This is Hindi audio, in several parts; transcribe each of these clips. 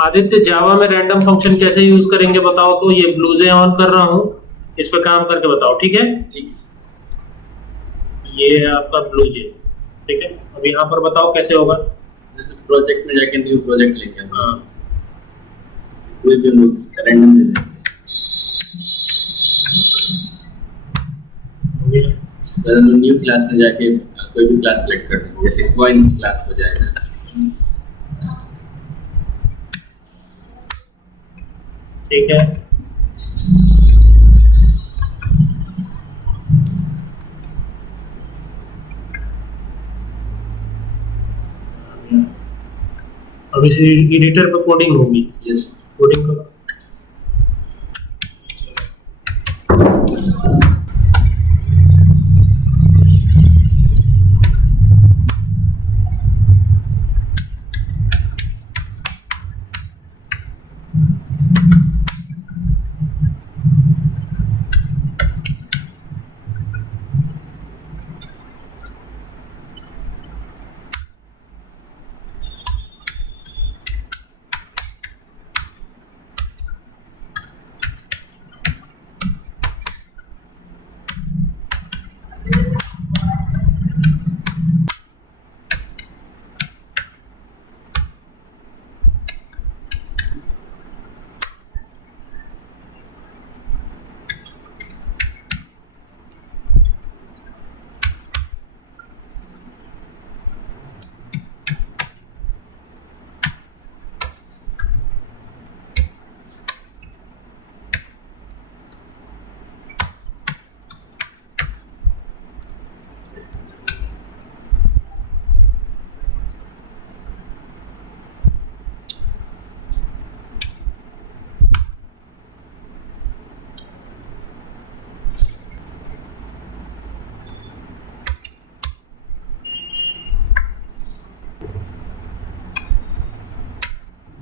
आदित्य, जावा में रैंडम फंक्शन कैसे यूज करेंगे बताओ तो। ये ब्लूजे ऑन कर रहा हूँ, इस पे काम करके बताओ, ठीक है। ठीक है। ये है आपका ब्लूजे, ठीक है। अब यहाँ पर बताओ कैसे होगा। जैसे प्रोजेक्ट में जाके न्यू प्रोजेक्ट लेंगे, हाँ, कोई भी हम लोग रैंडम ले लेंगे। न्यू क्लास में जाके कोई भी क्लास सेलेक्ट कर देंगे, जैसे कॉइन क्लास हो जाएगा। ठीक है। अब इस एडिटर पे कोडिंग होगी। यस, कोडिंग करो।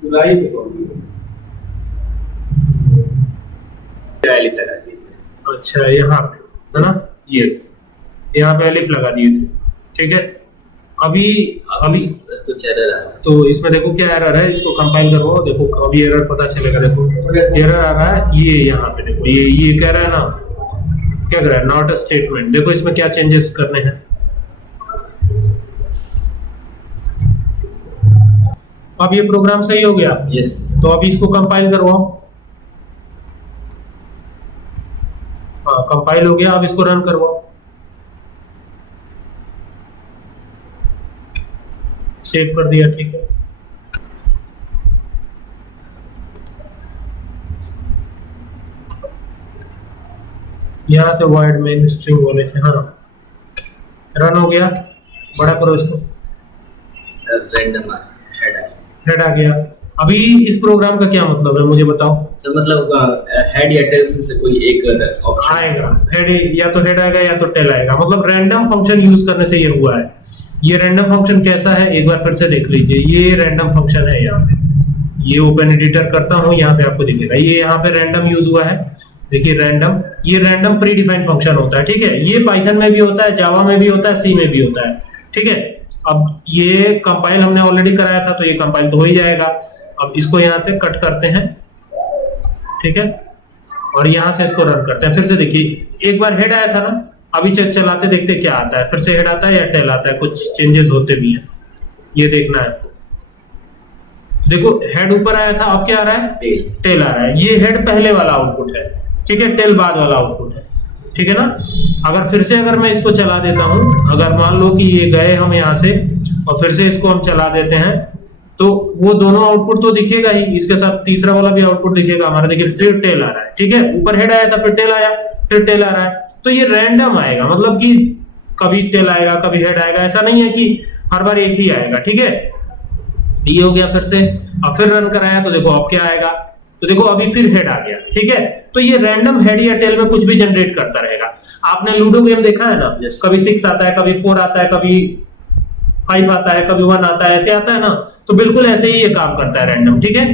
जुलाई से एलिफ लगा दिए थे। अच्छा, यहाँ पे है ना। यस, यहाँ पे एलिफ लगा दिए थे, ठीक है। अभी कुछ एरर आ रहा है, तो इसमें देखो क्या एरर है, इसको कंपाइल करो। देखो अभी एरर पता चलेगा। देखो एरर आ रहा है, ये यहाँ पे देखो, ये कह रहा है ना, क्या कह रहा है, नॉट अ स्टेटमेंट। देखो इसमें क्या चेंजेस करने हैं। अब ये प्रोग्राम सही हो गया। यस। तो अभी इसको कंपाइल करवाओ। हाँ, कंपाइल हो गया। अब इसको रन करवाओ। सेव कर दिया, ठीक है। यहां से void main स्ट्रिंग बोले से, हाँ रन हो गया। बड़ा करो इसको। रैंडम हेड आ गया। अभी इस प्रोग्राम का क्या मतलब है मुझे बताओ। तो मतलब हेड या टेल्स में से कोई एक ऑप्शन आएगा। हेड या तो हेड आएगा या तो टेल आएगा। मतलब रैंडम फंक्शन यूज करने से ये हुआ है। ये रैंडम फंक्शन कैसा है एक बार फिर से देख लीजिए। ये रैंडम फंक्शन है। यहाँ पे ये ओपन एडिटर करता हूँ, यहाँ पे आपको दिखेगा ये यहाँ पे रैंडम यूज हुआ है। देखिए रैंडम, ये रैंडम प्री डिफाइंड फंक्शन होता है, ठीक है। ये पाइथन में भी होता है, जावा में भी होता है, सी में भी होता है, ठीक है। अब ये कंपाइल हमने ऑलरेडी कराया था, तो ये कंपाइल तो हो ही जाएगा। अब इसको यहाँ से कट करते हैं, ठीक है, और यहाँ से इसको रन करते हैं। फिर से देखिए एक बार हेड आया था ना, अभी चलाते देखते क्या आता है। फिर से हेड आता है या टेल आता है, कुछ चेंजेस होते भी हैं, ये देखना है आपको। देखो हेड ऊपर आया था, अब क्या आ रहा है, टेल आ रहा है। ये हेड पहले वाला आउटपुट है, ठीक है, टेल बाद वाला आउटपुट है, ठीक है ना। अगर फिर से अगर मैं इसको चला देता हूं, अगर मान लो कि ये गए हम यहाँ से और फिर से इसको हम चला देते हैं, तो वो दोनों आउटपुट तो दिखेगा ही, इसके साथ तीसरा वाला भी आउटपुट दिखेगा हमारा। देखिए फिर टेल आ रहा है, ठीक है। ऊपर हेड आया था, फिर टेल आया, फिर टेल आ रहा है। तो ये रैंडम आएगा, मतलब कि कभी टेल आएगा कभी हेड आएगा, ऐसा नहीं है कि हर बार एक ही आएगा, ठीक है। ये हो गया। फिर से अब फिर रन कराया तो देखो अब क्या आएगा, तो देखो अभी फिर हेड आ गया, ठीक है। तो ये रैंडम हेड या टेल में कुछ भी जनरेट करता रहेगा। आपने लूडो गेम देखा है ना, कभी 6 आता है, कभी 4 आता है, कभी 5 आता है, कभी 1 आता है, ऐसे आता है ना। तो बिल्कुल ऐसे ही ये काम करता है रैंडम, ठीक है।